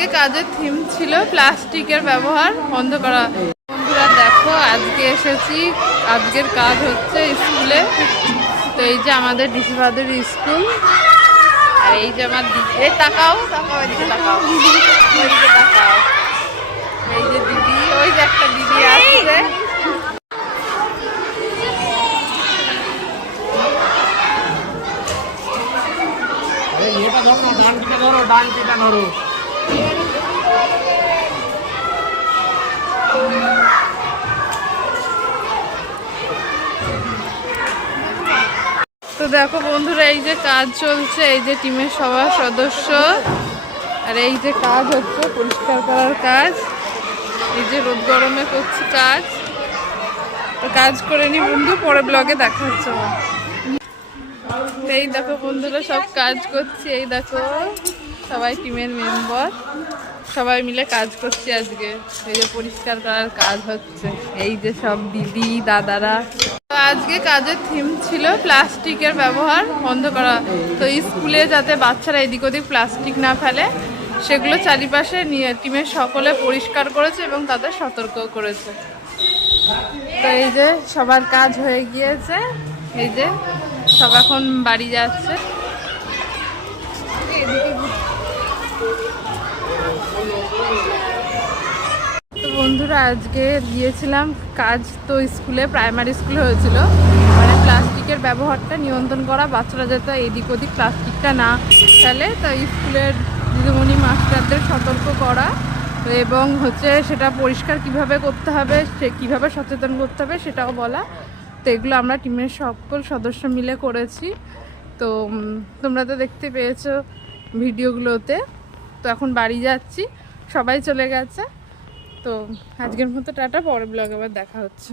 আজকে কাজের থিম ছিল প্লাস্টিকের ব্যবহার বন্ধ করা। বন্ধুরা দেখো, আজকে এসেছি, আজকের কাজ হচ্ছে স্কুলে। তো এই যে আমাদের ডিসি বাহাদুর স্কুল, আর এই যে আমার দিদি। তাকাও তাকাও, এদিকে তাকাও, ওইদিকে তাকাও। এই যে দিদি, ওই যে একটা দিদি আসছে। তো দেখো বন্ধুরা, এই যে কাজ চলছে, এই যে টিমের সবার সদস্য, আর এই যে কাজ হচ্ছে পরিষ্কার করার কাজ। এই যে রোদ গরমে করছি কাজ। তো কাজ করে নি বন্ধু, পরে ব্লগে দেখা হচ্ছে। এই দেখো বন্ধুরা, সব কাজ করছি। এই দেখো সবাই টিমের মেম্বার, সবাই মিলে কাজ করছি আজকে। এই যে পরিষ্কার করার কাজ হচ্ছে, এই যে সব দিদি দাদারা। তো আজকে কাজের থিম ছিল প্লাস্টিকের ব্যবহার বন্ধ করা। তো স্কুলে যাতে বাচ্চারা এদিক ওদিক প্লাস্টিক না ফেলে, সেগুলো চারিপাশে নিয়ে টিমের সকলে পরিষ্কার করেছে এবং তাদের সতর্ক করেছে। তো এই যে সবার কাজ হয়ে গিয়েছে, এই যে সব এখন বাড়ি যাচ্ছে। তো বন্ধুরা, আজকে গিয়েছিলাম কাজ, তো স্কুলে প্রাইমারি স্কুলে হয়েছিল, মানে প্লাস্টিকের ব্যবহারটা নিয়ন্ত্রণ করা, বাচ্চারা যাতে এদিক ওদিক প্লাস্টিকটা না ফেলে, তো স্কুলের দিদিমণি মাস্টারদের সতর্ক করা এবং হচ্ছে সেটা পরিষ্কার কিভাবে করতে হবে, সে কীভাবে সচেতন করতে হবে সেটাও বলা। তো এগুলো আমরা টিমের সকল সদস্য মিলে করেছি। তো তোমরা তো দেখতে পেয়েছো ভিডিওগুলোতে। তো এখন বাড়ি যাচ্ছি, সবাই চলে গেছে। তো আজকের মতো টাটা, পরের ব্লগে আবার দেখা হচ্ছে।